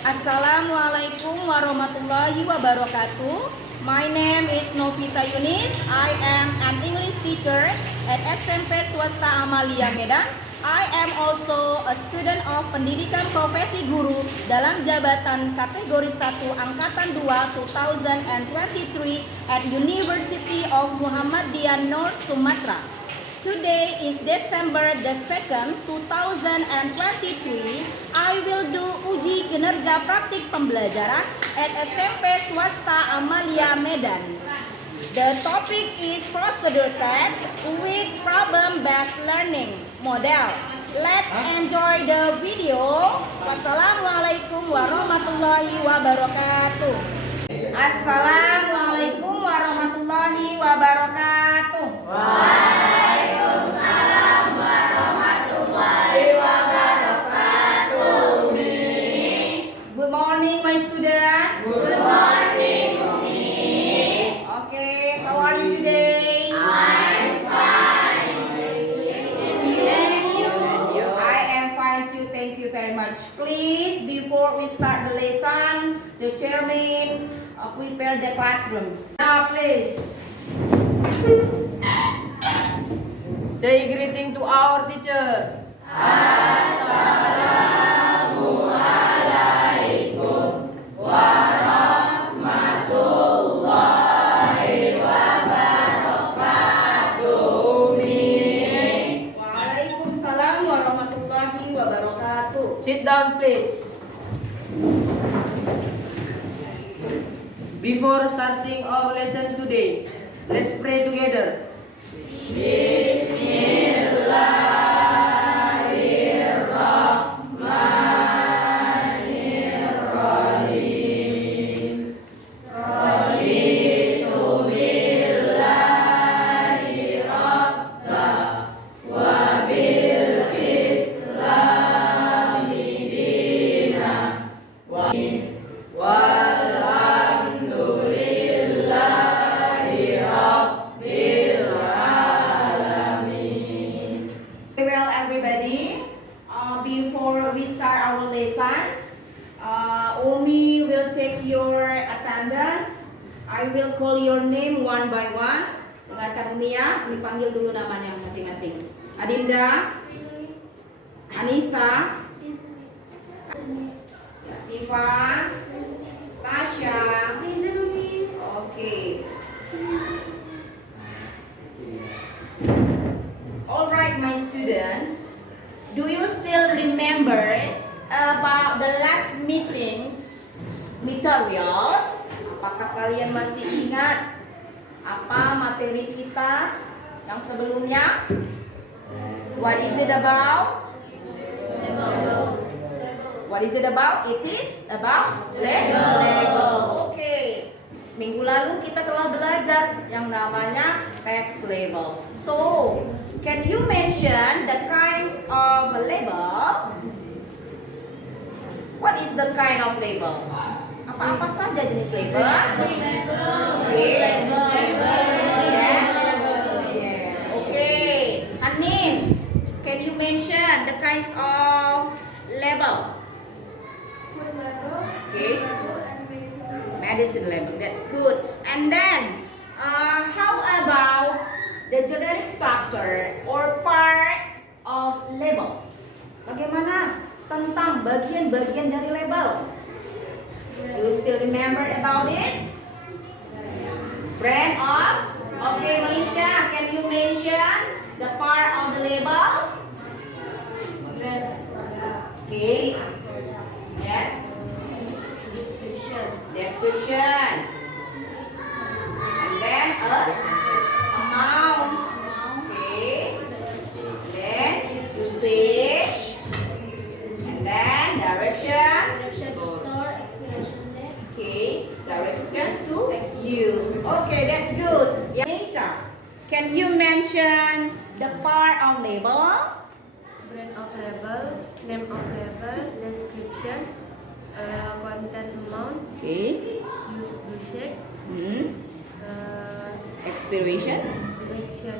Assalamualaikum warahmatullahi wabarakatuh. My name is Novita Yunis. I am an English teacher at SMP Swasta Amalia Medan. I am also a student of Pendidikan Profesi Guru dalam jabatan kategori 1 Angkatan 2 2023 at University of Muhammadiyah North Sumatra. Today is December the 2nd, 2023. I will do uji kinerja praktik pembelajaran at SMP Swasta Amalia Medan. The topic is procedure text with problem-based learning model. Let's enjoy the video. Wassalamualaikum warahmatullahi wabarakatuh. Assalamualaikum warahmatullahi wabarakatuh. Waalaikumsalam warahmatullahi wabarakatuh. Good morning, my student. Good morning, Umi. Okay, how are you today? I'm fine. Thank you. I am fine too. Thank you very much. Please, before we start the lesson, the chairman prepare the classroom. Now please say greeting to our teacher. Assalamualaikum warahmatullahi wabarakatuh. Umi. Waalaikumsalam warahmatullahi wabarakatuh. Sit down please. Before starting our lesson today, let's pray together. Bismillahirrahmanirrahim. Raditu billahi rabba wa bil islami dina walhamdulillahi rabbil alamin. Well, everybody, before we start our lessons, Umi will take your attendance. I will call your name one by one. Dengarkan Umi ya, Umi panggil dulu namanya masing-masing. Adinda, Anissa, Siva, Tasha. Okay. Alright, my students, do you still remember about the last meetings materials? Apakah kalian masih ingat apa materi kita yang sebelumnya? What is it about? What is it about? It is about label. Okay. Minggu lalu kita telah belajar yang namanya text label. So, can you mention the kinds of label? What is the kind of label? Apa-apa saja jenis label? Okay. Yes. Yes. Okay. Anin, can you mention the kinds of label? Okay. Medicine label. That's good. And then, how about the generic structure or part of label? Bagaimana tentang bagian-bagian dari label? Do you still remember about it? Brand of? Okay, Misha, can you mention the part of the label? Okay. Yes. Description. And then amount. Okay. Then usage. And then direction. Okay. Direction to use. Okay, that's good. Yanisa, can you mention the part of label? Brand of label, name of label, description, content amount, Okay. use usage, Expiration. direction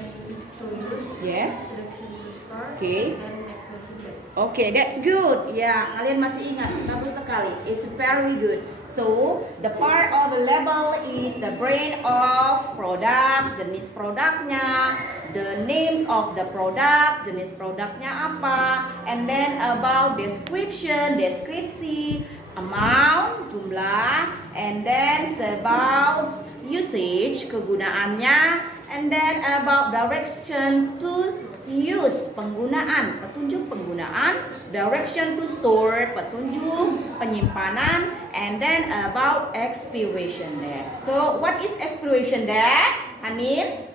to use, Yes. direction to store, Okay. and expression. Okay, that's good. Ya, kalian masih ingat, bagus sekali. It's very good. So, the part of the label is the brand of product, jenis produknya, the names of the product, jenis produknya apa, and then about description, deskripsi, amount, jumlah, and then about usage, kegunaannya, and then about direction to use, penggunaan, petunjuk penggunaan, direction to store, petunjuk penyimpanan, and then about expiration date. So, what is expiration date, Hanil?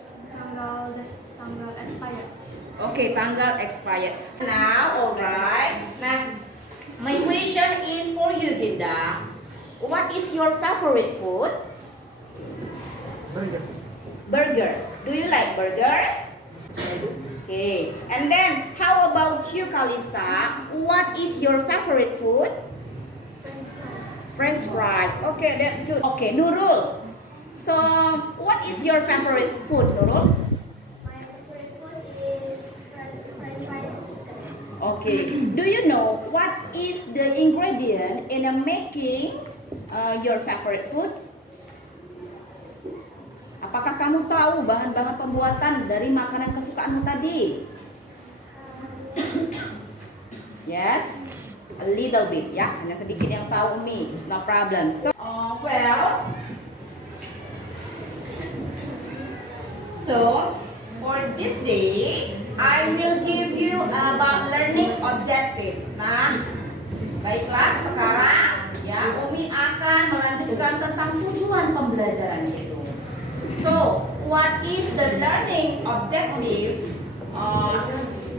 Tanggal expired. Okay, tanggal expired. Now, alright. Now, my question is for you, Ginda. What is your favorite food? Burger. Burger. Do you like burger? Okay. And then, how about you, Kalisa? What is your favorite food? French fries. French fries. Okay, that's good. Okay, Nurul. So, what is your favorite food, Nurul? My favorite food is French fries. Okay. Do you know what is the ingredient in making your favorite food? Apakah kamu tahu bahan-bahan pembuatan dari makanan kesukaanmu tadi? Yes, a little bit ya, hanya sedikit yang tahu Umi, it's no problem. So for this day, I will give you about learning objective. Nah, baiklah sekarang ya Umi akan melanjutkan tentang tujuan pembelajaran itu. So, what is the learning objective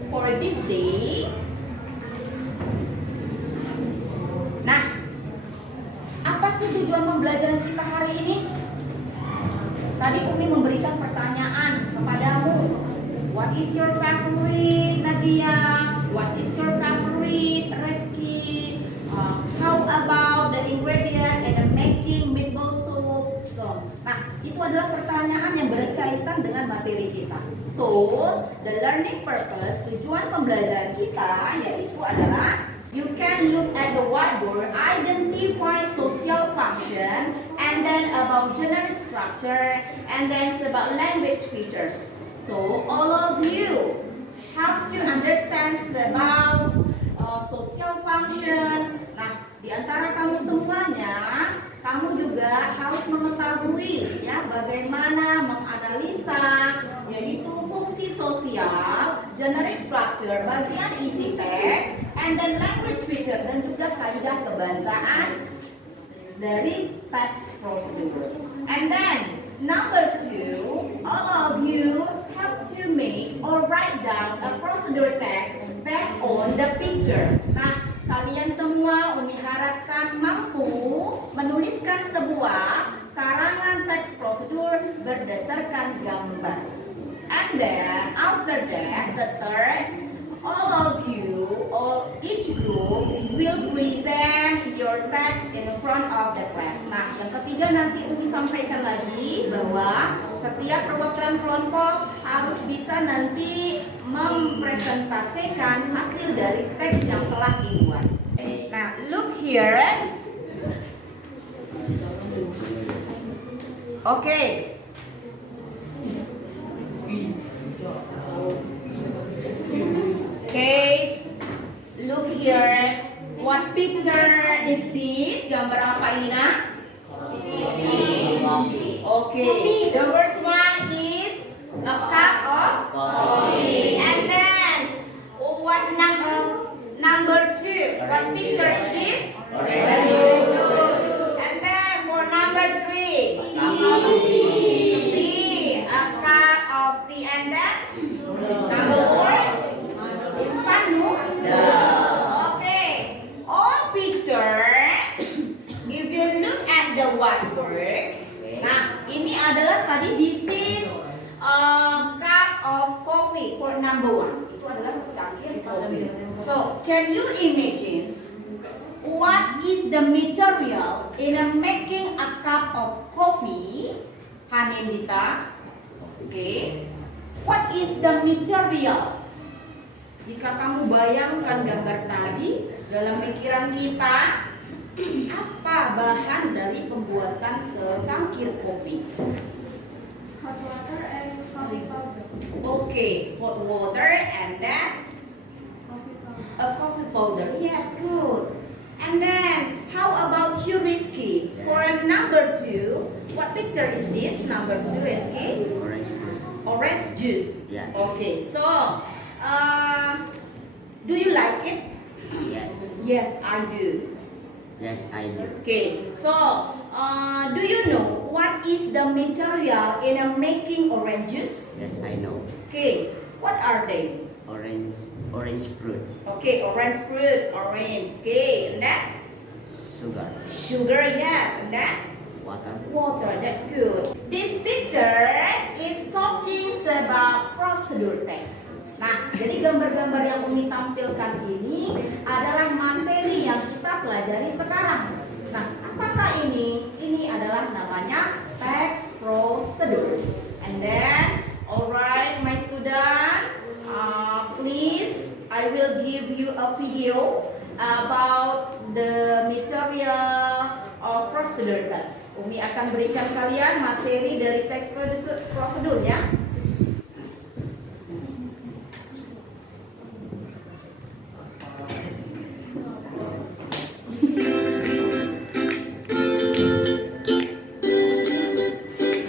for this day? Nah, apa sih tujuan pembelajaran kita hari ini? Tadi Umi memberikan pertanyaan kepadamu. What is your favorite, Nadia? What is your favorite, Reski? How about the ingredient in making meatball soup? So, nah, itu adalah pertanyaan yang berkaitan dengan materi kita. So, the learning purpose, tujuan pembelajaran kita yaitu adalah you can look at the whiteboard, identify social function, and then about generic structure, and then about language features. So, all of you have to understand about social function. Nah, di antara kamu semuanya, kamu juga harus mengetahui ya bagaimana menganalisa yaitu fungsi sosial, generic structure, bagian isi teks, and then language feature dan juga kaidah kebahasaan dari text procedure. And then number 2, all of you have to make or write down a procedure text based on the picture. Nah, kalian semua Umi harapkan mampu menuliskan sebuah karangan teks prosedur berdasarkan gambar. And then after that, the third, all of you, each group will present your text in front of the class. Nah, yang ketiga nanti Umi sampaikan lagi bahwa setiap perwakilan kelompok harus bisa nanti mempresentasikan hasil dari teks yang telah dibuat. Nah, look here. Okay. Case, look here. What picture is this? Gambar apa ini, nak? Okay. The first one is a cup of coffee. And then, what number 2? What picture is this? And then for number 3, tea. A cup of tea. And then number 4, it's Panu. Okay. All picture, if you look at the whiteboard, nah ini adalah tadi this is cup of coffee for number 1. Itu adalah secangkir kopi. So, can you imagine what is the material in making a cup of coffee? Hanindita. Okay. What is the material? Jika kamu bayangkan gambar tadi dalam pikiran kita, apa bahan dari pembuatan secangkir kopi? Hot water and coffee powder. Okay, hot water and then Coffee powder. a coffee powder. Yes, good. And then, how about you, Rizky? For number 2, what picture is this? Number 2, Rizky? Orange fruit. Orange juice. Yeah. Okay, so do you like it? Yes. Yes, I do. Yes, I do. Okay, so do you know what is the material in a making orange juice? Yes, I know. Okay, what are they? Orange fruit. Okay, orange fruit, orange. Okay, and then Sugar. sugar, yes, and then Water. water. That's good. This picture is talking about procedure text. Nah, jadi gambar-gambar yang Umi tampilkan ini adalah materi yang kita pelajari sekarang. Nah, apakah ini? Ini adalah namanya text procedure. And then, alright, my student, please, I will give you a video about the material of procedure text. Umi akan berikan kalian materi dari teks prosedur ya.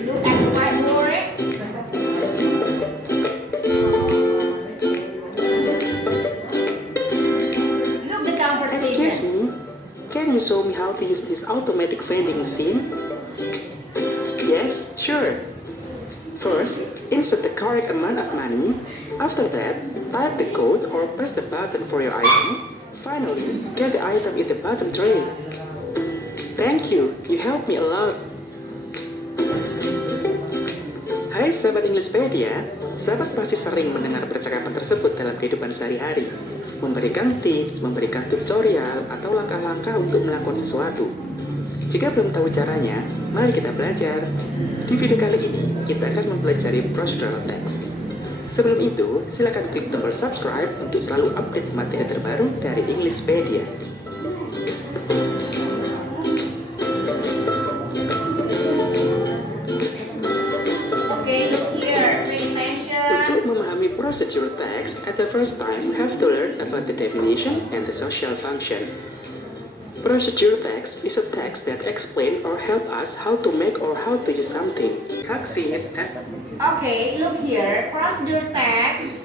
Look at the whiteboard. Look the conversation. Excuse me, can you show me how to use this automatic vending machine? Yes, sure. First, insert the correct amount of money. After that, type the code or press the button for your item. Finally, get the item in the bottom tray. Thank you, you helped me a lot. Hai sahabat Englishpedia, sahabat pasti sering mendengar percakapan tersebut dalam kehidupan sehari-hari. Memberikan tips, memberikan tutorial, atau langkah-langkah untuk melakukan sesuatu. Jika belum tahu caranya, mari kita belajar. Di video kali ini, kita akan mempelajari procedural text. Sebelum itu, silakan klik tombol subscribe untuk selalu update materi terbaru dari Englishpedia. Okay, look here. Pay attention. Untuk memahami procedure text, at the first time, we have to learn about the definition and the social function. Procedure text is a text that explains or help us how to make or how to use something. Succeed and Okay, look here. Procedure text.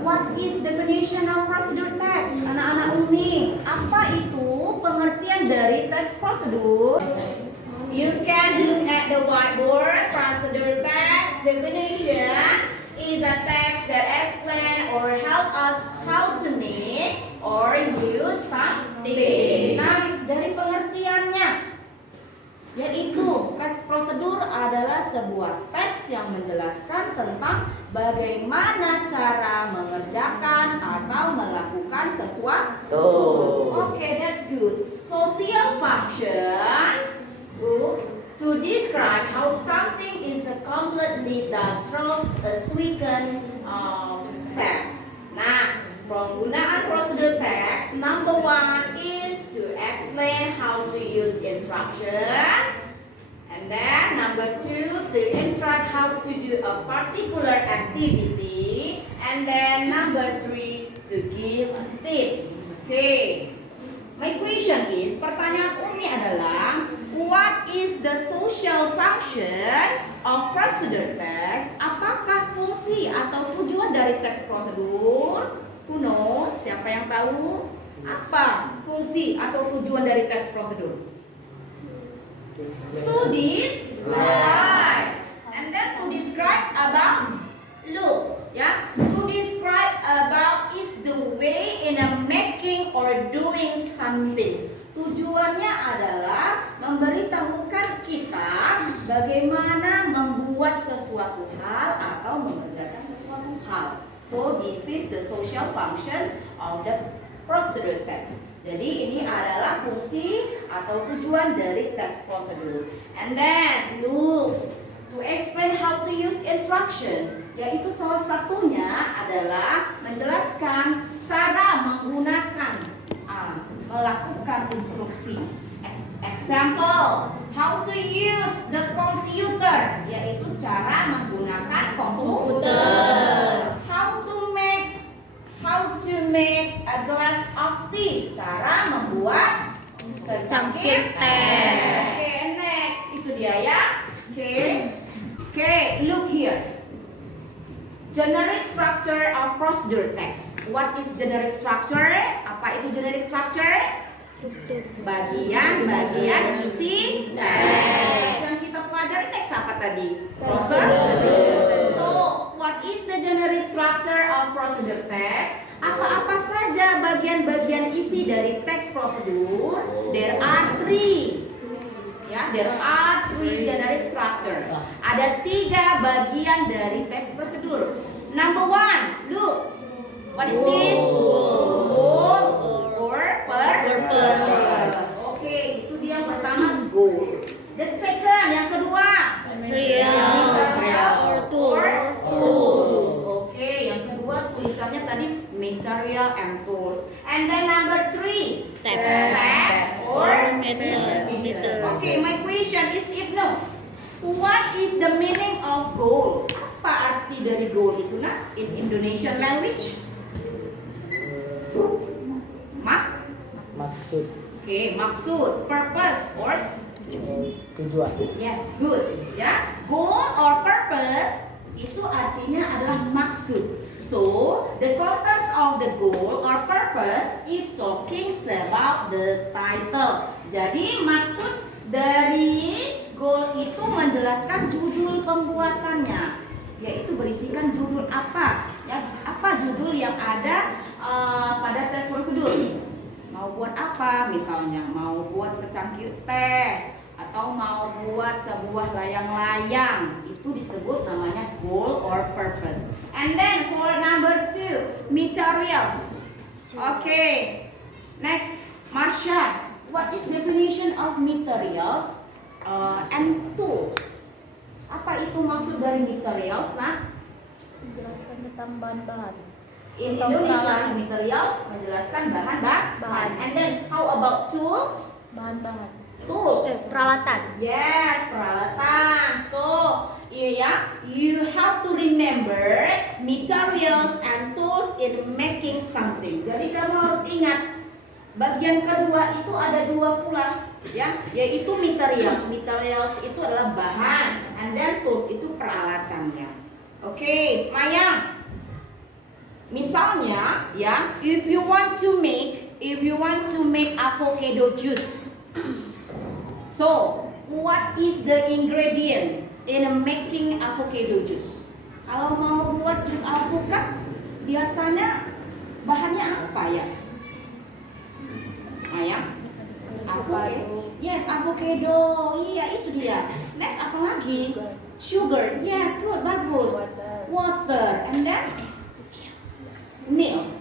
What is definition of procedure text? Anak-anak Umi, apa itu pengertian dari teks prosedur? You can look at the whiteboard. Procedure text definition is a text that explain or help us how to make or use something. Nah, dari pengertiannya, yaitu teks prosedur adalah sebuah teks yang menjelaskan tentang bagaimana cara mengerjakan atau melakukan sesuatu. Okay, that's good. Social function to describe how something is completely done through a sequence of steps. Nah, penggunaan prosedur text number 1 is to explain how to use instruction. And then number 2 to instruct how to do a particular activity. And then number 3 to give tips. Okay. My question is, pertanyaan Umi adalah, what is the social function of procedure text? Apakah fungsi atau tujuan dari teks prosedur? Who knows? Siapa yang tahu? Apa fungsi atau tujuan dari teks prosedur? To describe. And then to describe about, look, ya. To describe about is the way in a making or doing something. Tujuannya adalah memberitahukan kita bagaimana membuat sesuatu hal atau mengerjakan sesuatu hal. So this is the social functions of the procedure text. Jadi ini adalah fungsi atau tujuan dari text procedure. And then look, to explain how to use instruction. Yaitu salah satunya adalah menjelaskan cara menggunakan, melakukan instruksi. Example, how to use the computer, yaitu cara menggunakan komputer. How to make a glass of tea, cara membuat secangkir teh. Oke, next itu dia ya. Oke, look here. Generic structure of procedure text. What is generic structure? Apa itu generic structure? Bagian-bagian isi teks. Yang kita pelajari teks apa tadi? Procedure. So, what is the generic structure of procedure text? Apa-apa saja bagian-bagian isi dari teks prosedur? There are three. Ya, there are three generic structure. Ada 3 bagian dari teks prosedur. Number 1, look. What is this? Goal or purpose. Oke, itu dia yang pertama, goal. The second, yang kedua, material or tools. Oke, yang kedua tulisannya tadi material and tools. And then number 3, steps or methods. Okay, my question is Ibnu, what is the meaning of goal? Apa arti dari goal itu nak in Indonesian language? Maksud. Okay, maksud, purpose or Tujuan. yes, good. Ya, goal or purpose itu artinya adalah maksud. So, the contents of the goal or purpose is talking about the title. Jadi, maksud dari goal itu menjelaskan judul pembuatannya, yaitu berisikan judul apa? Ya, apa judul yang ada pada teks prosedur? Mau buat apa? Misalnya mau buat secangkir teh atau mau buat sebuah layang-layang, itu disebut namanya goal or purpose. And then for number 2, materials. Okay, next, Marsha, what is definition of materials and tools? Apa itu maksud dari materials, nah? Menjelaskan tentang bahan-bahan. In Indonesia, materials menjelaskan bahan-bahan. And then how about tools? Bahan-bahan. Tools. Peralatan. Yes, peralatan. So, yeah, you have to remember materials and tools in making something. Jadi kamu harus ingat bagian kedua itu ada 2 pula, ya, yaitu materials. Materials itu adalah bahan, and then tools itu peralatannya. Oke, Maya. Misalnya, ya, if you want to make avocado juice. So, what is the ingredient in making avocado juice? Kalau mau buat jus alpukat, biasanya bahannya apa ya? Maya? Avocado. Yes, avocado. Iya, itu dia. Next apa lagi? Sugar. Yes, good, bagus. Water. And then milk.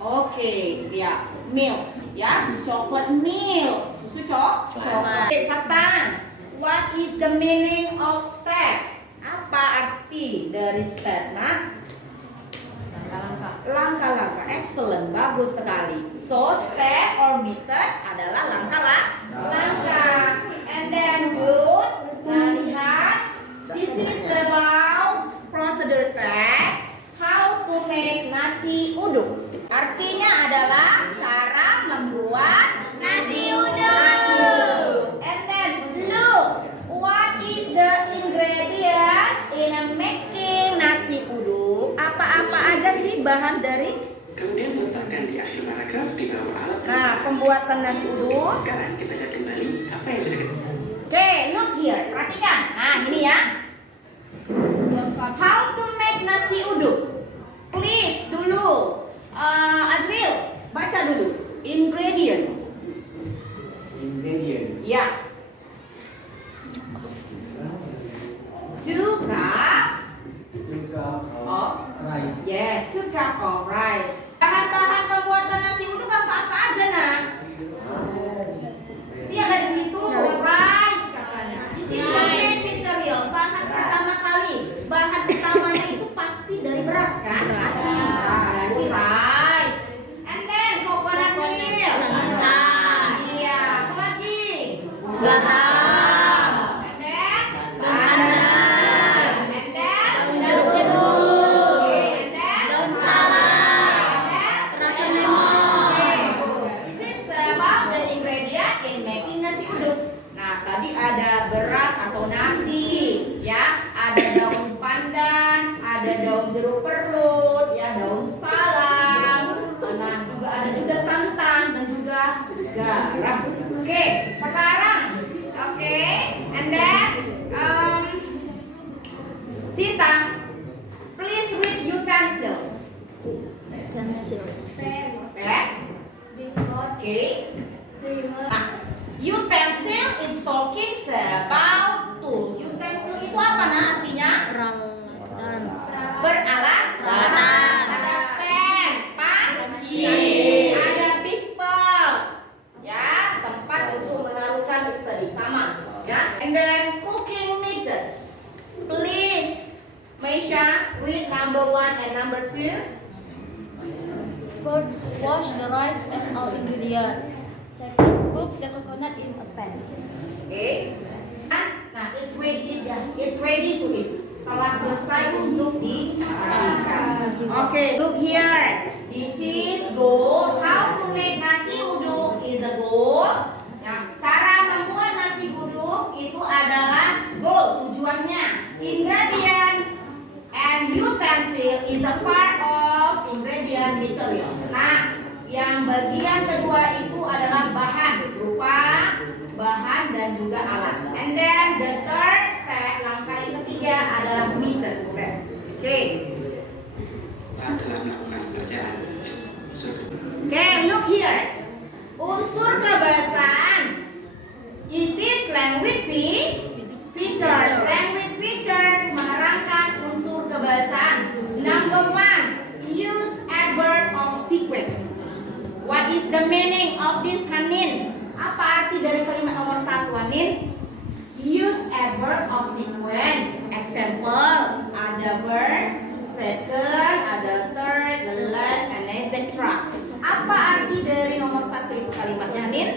Oke, ya, milk. Ya, chocolate milk. Susu coklat. Katan. What is the meaning of step? Apa arti dari step, nak? Langkah-langkah. Excellent, bagus sekali. So, step or methods adalah langkah-langkah. And then good. Nah, lihat. This is about procedure text. How to make nasi uduk. Artinya adalah cara membuat nasi uduk. And then look, what is the ingredient in making nasi uduk? Apa-apa aja sih bahan dari? Kemudian letakkan di akhir paragraf di bawah alat. Nah, pembuatan nasi uduk. Sekarang kita lihat kembali apa yang sudah kita. Oke, look here, perhatikan. Nah, ini ya. How to make nasi uduk? Please dulu, Azril, baca dulu. Ingredients. Ya. 2 cups. Of Right. yes, 2 cup of rice. Bahan-bahan pembuatan nasi uduk apa-apa aja, nak? Iya, ada di situ. Rice katanya. This is the main material. Bahan pertama kali. Bahan utamanya itu garam. And then pandan, and then daun jeruk purut, okay, and then daun salam, and then perasan lemon. It is about the ingredient in making nasi uduk. Nah, tadi ada beras atau nasi, ya, ada daun pandan, ada daun jeruk perut, ya, daun salam, nah, juga ada juga santan dan juga garam. Oke, sekarang, oke, and then, Sita, please read utensils. Oke. Nah, utensil is talking about tools. Utensil itu apa nah artinya? Beralat. Ada pen, panci, ada big pot. Ya, tempat untuk menaruhkan itu tadi sama. Ya, and then cooking methods. Please, Maisha, read number 1 and number 2. First, wash the rice and all ingredients. Second, cook the coconut in a pan. Okay. Nah, it's ready ya. It's ready to eat. Telah selesai untuk disajikan. Okay, look here. This is goal. How to make nasi uduk is a goal. Nah, cara membuat nasi uduk itu adalah goal, tujuannya. Ingredient and utensil is a part of ingredient materials. Nah, yang bagian kedua itu adalah bahan berupa bahan dan juga alat. And then the third step, langkah yang ketiga adalah method step. Oke. Dalam melakukan bacaan. Oke, look here. Unsur kebahasaan. It is language features. Language features menerangkan unsur kebahasaan. Number 1, use adverb of sequence. What is the meaning of this, Hanin? Apa arti dari kalimat nomor 1, Hanin? Use adverb of sequence. Example, ada verse, second, ada third, the last, and etc. Apa arti dari nomor 1 itu kalimatnya, Hanin?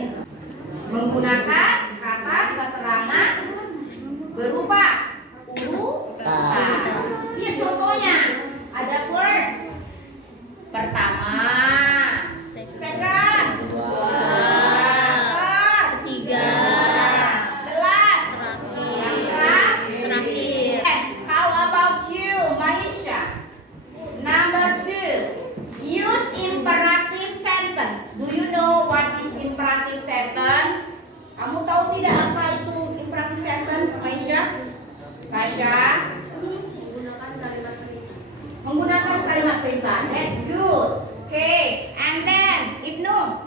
Menggunakan kata keterangan berupa urutan. Iya, contohnya ada verse pertama, second, Kedua, third, ketiga, the last, terakhir. How about you, Maisha? Number 2, use imperative sentence. Do you know what is imperative sentence? Kamu tahu tidak apa itu imperative sentence, Maisha? Tasha? Menggunakan kalimat perintah. That's good. Okay, and then Ibnu,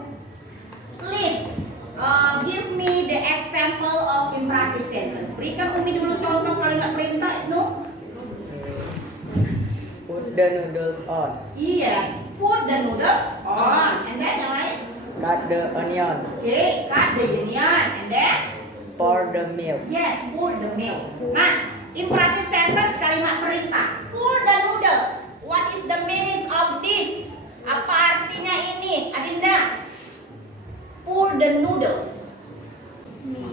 please give me the example of imperative sentence. Berikan Umi dulu contoh kalimat perintah, Ibnu. Put the noodles on. Yes, put the noodles on. And then yang lain? Cut the onion. Okay, cut the onion. And then? Pour the milk. Yes, pour the milk. Nah, imperative sentence kalimat perintah. Pour the noodles. What is the meaning of this? Apa artinya ini, Adinda? Pour the noodles.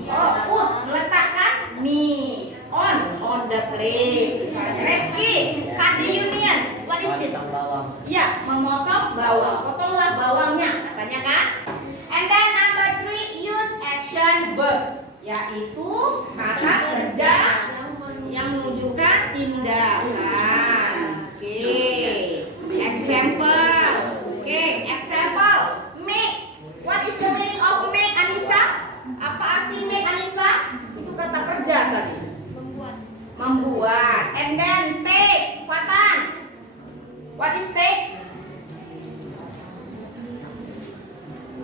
Oh, put, meletakkan mie on the plate. Misalnya, Reski, cut the onion. What is this? Potong bawang. Ya, memotong bawang. Potonglah bawangnya, katanya kan? And then number 3, use action verb, yaitu kata kerja yang menunjukkan tindakan. Oke. Example. Oke, example. Make. What is the meaning of make, Anissa? Apa arti make, Anissa? Itu kata kerja tadi. Membuat. And then take. Fatan. What is take?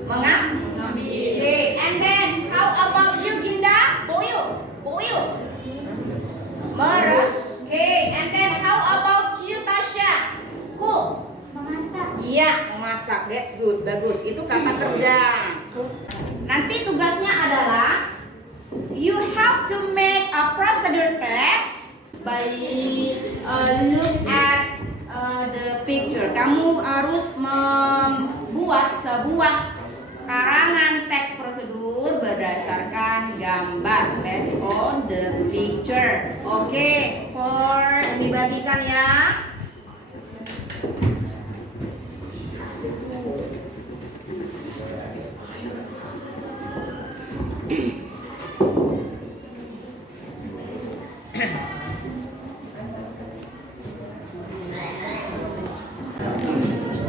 Mengambil. Okay. And then how about you, Ginda? Boil. Meres. Okay. And then how about you, Tasha? Cook. Iya, memasak. That's good. Bagus. Itu kata kerja. Nanti tugasnya adalah you have to make a procedure text by look at the picture. Kamu harus membuat sebuah karangan teks prosedur berdasarkan gambar, based on the picture. Oke, for dibagikan ya.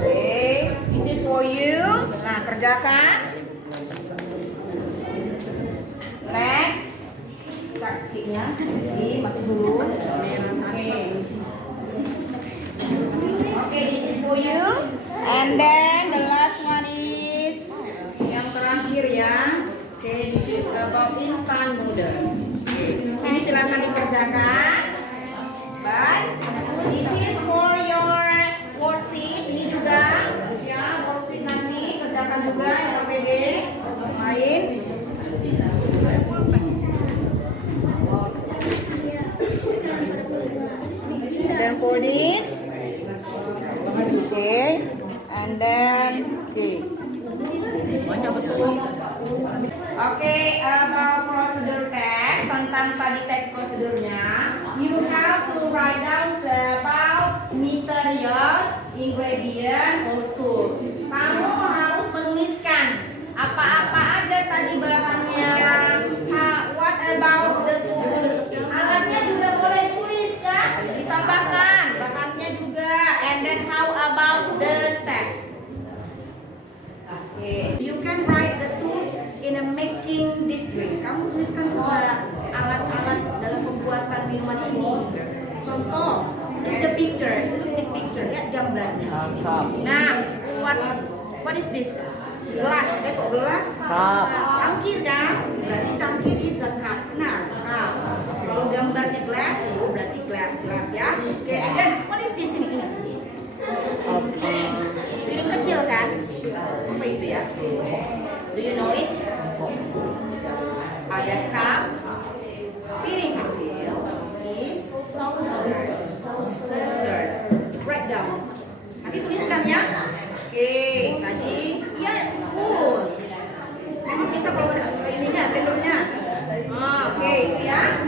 Okay, this is for you. Nah, kerjakan. Next. Kakinya, Rizky, masuk dulu. Okay, this is for you. And then the last one is yang terakhir ya. Okay, this is about instant noodle. Ini silakan dikerjakan. Baik. This is for your worksheet. Ini juga ya, worksheet nanti kerjakan juga yang APD main. And then for this, okay, and then okay. Okay, about procedure text, tentang tadi teks prosedurnya, you have to write down about materials, ingredient, or tools. Kamu harus menuliskan apa-apa aja tadi bahannya. What about the tools? Alatnya juga boleh ditulis kan? Ditambahkan bahannya juga. And then how about the steps? Okay, you can write the tools in a making this drink. Kamu tuliskan juga alat-alat dalam pembuatan minuman ini. Contoh, look the picture, lihat gambarnya. Nah, what is this? Gelas, gelas. Cangkir kan? Berarti cangkir is a cup. Nah, cup. Kalau gambarnya gelas, berarti gelas ya. Oke, and then what is this ini? Piring kecil kan? Apa itu ya? Do you know it? Ada cup, piring kecil is saucer. Write down. Nanti tuliskan ya. Oke, tadi yes, spoon. Emang bisa kalau ada ininya, sendoknya. Oke, itu ya.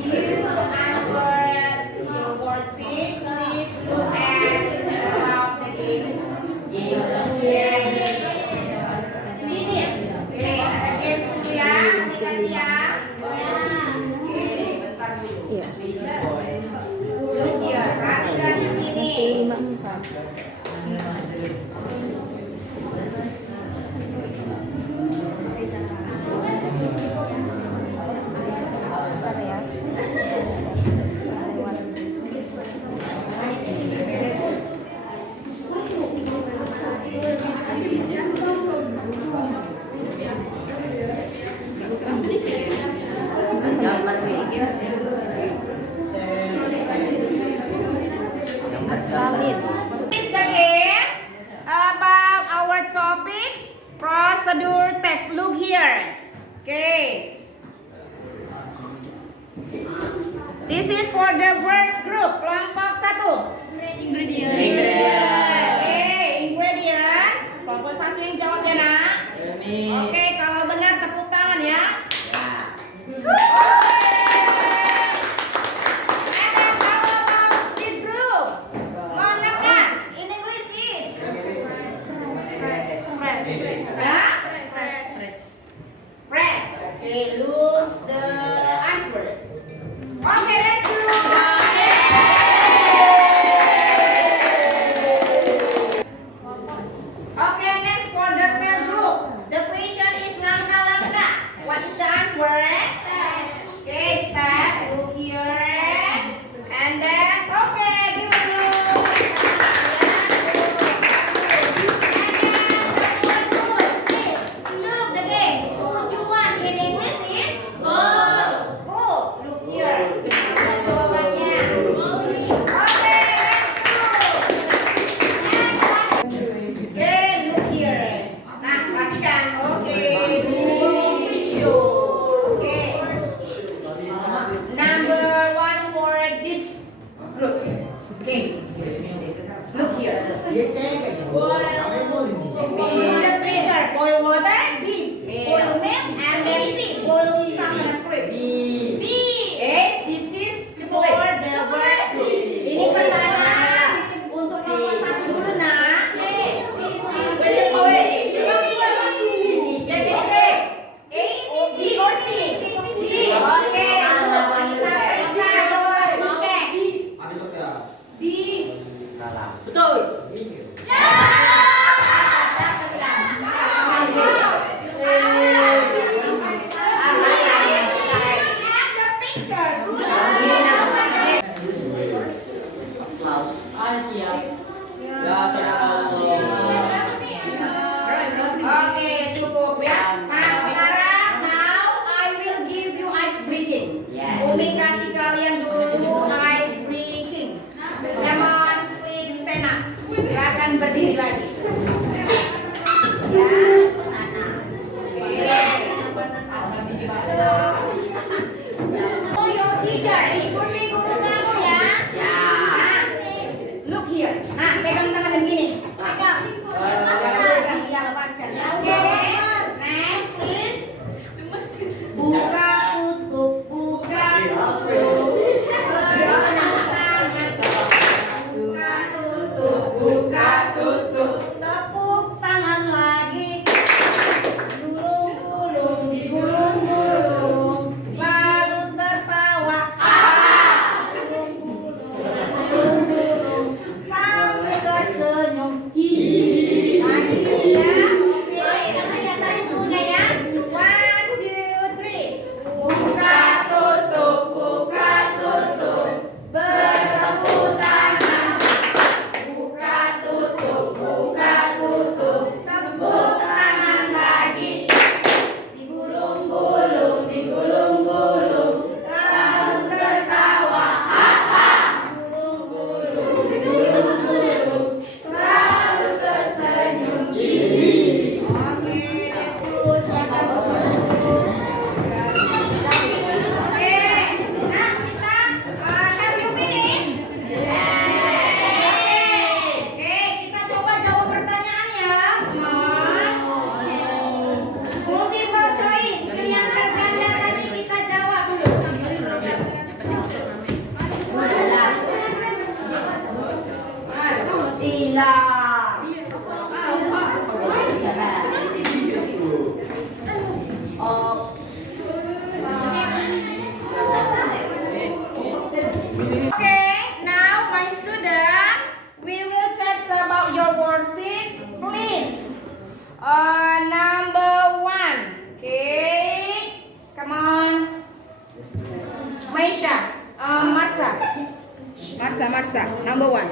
You answer your worksheet. Please look at about the games. Yes. Finish. Oke, ada games dulu ya. Dikasih ya. Oke, bentar dulu. Look here, perhatikan di sini. Is the games about our topics, procedure text. Look here. Okay. This is for the words group. Kelompok 1. Ingredients. Okay, ingredients. Kelompok 1 yang jawab ya nak. Oke, kalau benar tepuk tangan ya. Okay, looks the answer. Okay, let's do Okay, next for the pair groups. The question is langkah-langkah. What is the answer? Okay, step. Look here. And then, okay, give it go. Look the games. Tujuan in English is go. Look here. Jawabannya. Okay, let's go. Okay, look here. Nah, perhatikan. Okay, visual. Okay. Number 1 for this group. Okay. Look here. Oke, cukup ya. Nah, sekarang now I will give you ice breaking. Yes. Umi kasih kalian dulu ice breaking. Come on, please stand up. Silakan berdiri lagi. Ya. Oh, your teacher, ikuti guru kamu ya. Nah, look here. Nah, pegang tangan begini. Pegang, iya lepaskan ya. Oke. Next is buka tutup, buka tutup. Buka tutup, buka tutup. Tepuk tangan lagi. Gulung-gulung, digulung-gulung. Lalu tertawa. Gulung-gulung, sambil tersenyum. Hihi. Lagi ya. Oke, kita nyatain dulunya ya. 1, 2, 3. Buka tutup, buka tutup. Bertepuk tangan. Buka tutup, buka tutup. Tepuk tangan lagi. Digulung-gulung, digulung-gulung. Lalu tertawa. Gulung-gulung, digulung-gulung. Lalu tersenyum. Oke, that's good. Silakan duduk. Oke, nah kita have you finished? Oke, kita coba jawab pertanyaannya, Mas. Multiple choice, pilihan terganda tadi kita jawab. Okay, now my student, we will check about your worksheet, please. Number 1. Okay, come on, Maisha, Marsha, number 1.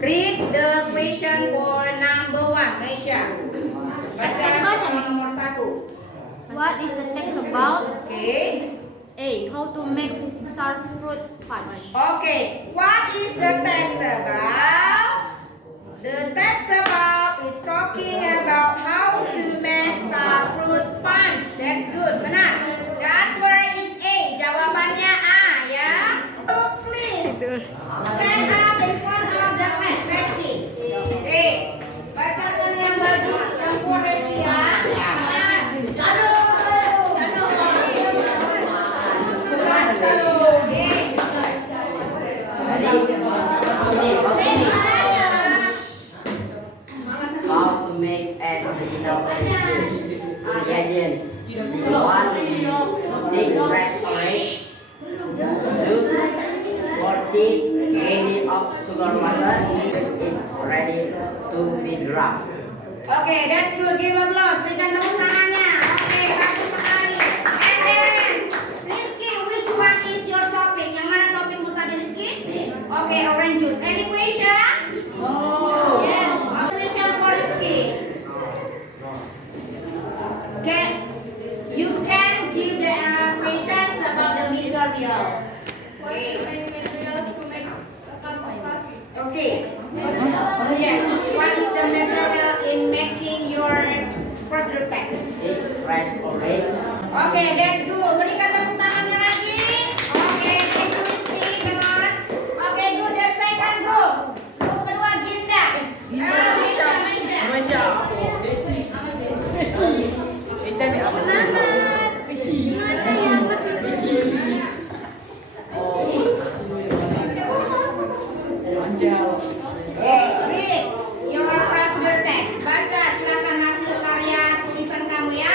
Read the question for number 1, Maisha. Baca sama nomor 1. What is the text about? Okay. A. How to make star fruit punch. Okay, what is the text about? The text about is talking about how to make star fruit punch. That's good, benar. The answer is A. Jawabannya A ya. So please stand up in front of the class, Resti. A. Bacakan yang bagus, yang kuat Resti ya. Aduh. How to make an original orange juice. Ingredients: 1, 6 fresh orange. 2, 40 kg of sugar water. This is ready to be drunk. Oke, that's good. Give applause. Berikan tepuk tangannya. Oke, bagus sekali. And parents, Rizky, which one is your topic? Yang mana topikmu tadi, Rizky? Oke, orange juice. Any question? Oh. Yes. Question for Rizky. Okay, you can give the questions about the materials. Okay. Yes. What is the material in making your first text? 6 fresh orange. Okay, that's good. Berikan tepuk tangannya lagi. Okay, thank you Rizky. Come on. Okay, good. The second group. Group kedua Ginda. Maisha. Read your first text. Baca silakan hasil karya tulisan kamu ya.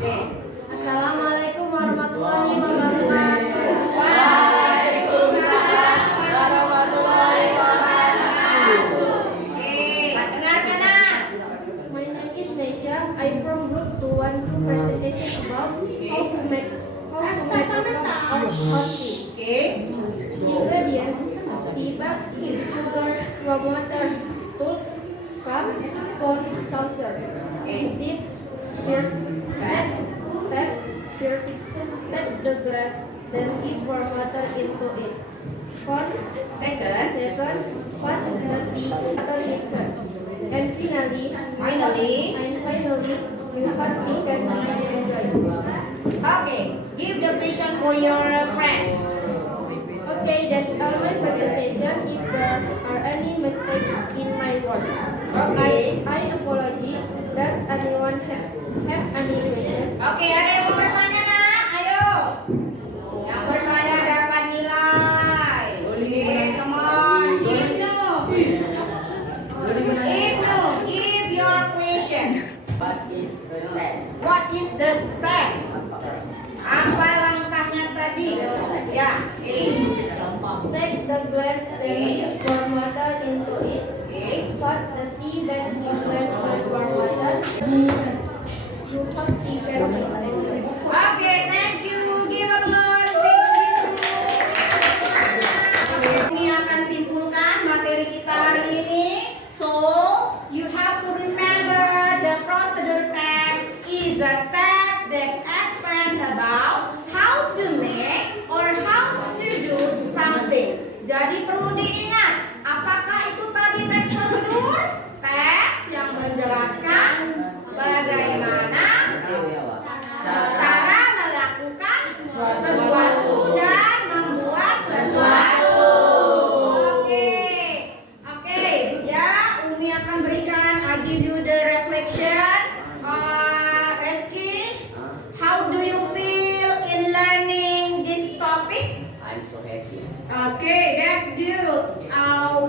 Okay. Assalamualaikum warahmatullahi wabarakatuh. Waalaikumsalam warahmatullahi wabarakatuh. water, tools, cup, spoon, saucer. Dip, first, steps, step, first, take the grass, then give warm water into it. Second, put the tea water mixer. And finally, you can enjoy. Okay, give the question for your friends. Okay, that's all my presentation. If there are any mistakes in my work, I apologize. Does anyone have any question? Oke, ada yang mau bertanya nak? Ayo. Yang bertanya dapat nilai. Oke, come on. Ibnu. Ibnu, give your question. What is a step? What is the step? Apa langkahnya tadi? Ya, Take the glass, then give warm water into it. Put the tea bags in glass with warm water. You put tea very attention. Oke, thank you. Give applause. Ini akan simpulkan materi kita hari ini. So, you have to remember the procedure text is a text that explains about how to make or how to do something. Jadi perlu diingat, apakah itu tadi teks prosedur? Teks yang menjelaskan bagaimana cara melakukan sesuatu dan membuat sesuatu. Oke, ya, Umi akan berikan. I give you the reflection. Reski, how do you feel in learning this topic? I'm so happy. Okay, that's good.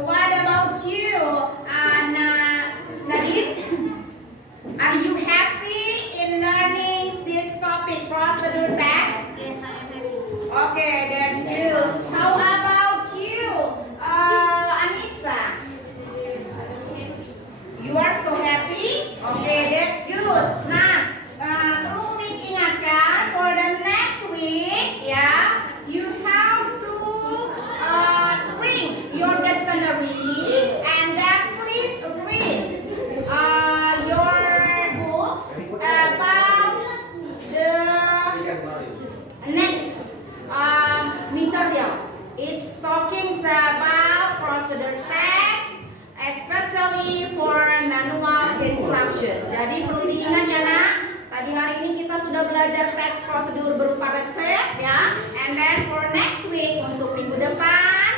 What about you, Nadine? Are you happy in learning this topic, procedure text? Yes, I am happy. Okay, that's good. How about you, Anissa? You are so happy? Okay, that's good. Nah, perlu diingatkan for the next week, ya, you have to bring your dictionary and then please read your books about the next material. It's talking about procedure text, especially for manual instruction. Jadi perlu diingat ya nak. Tadi hari ini kita sudah belajar teks prosedur berupa resep ya. And then for next week untuk minggu depan,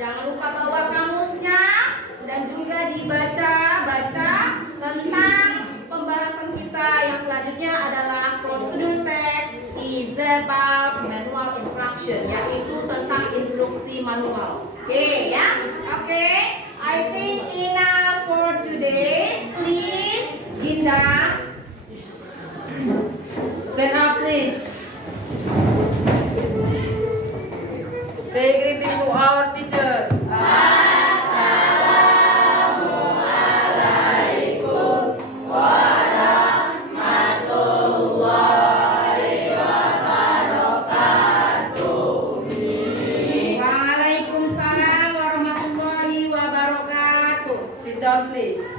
jangan lupa bawa kamusnya dan juga dibaca-baca tentang pembahasan kita yang selanjutnya adalah prosedur text is about manual instruction, yaitu tentang instruksi manual. Oke ya. Oke, I think enough for today. Please, Ginda. Stand up, please. Say greeting to our teacher. Waalaikumsalam warahmatullahi wabarakatuh. Sit down, please.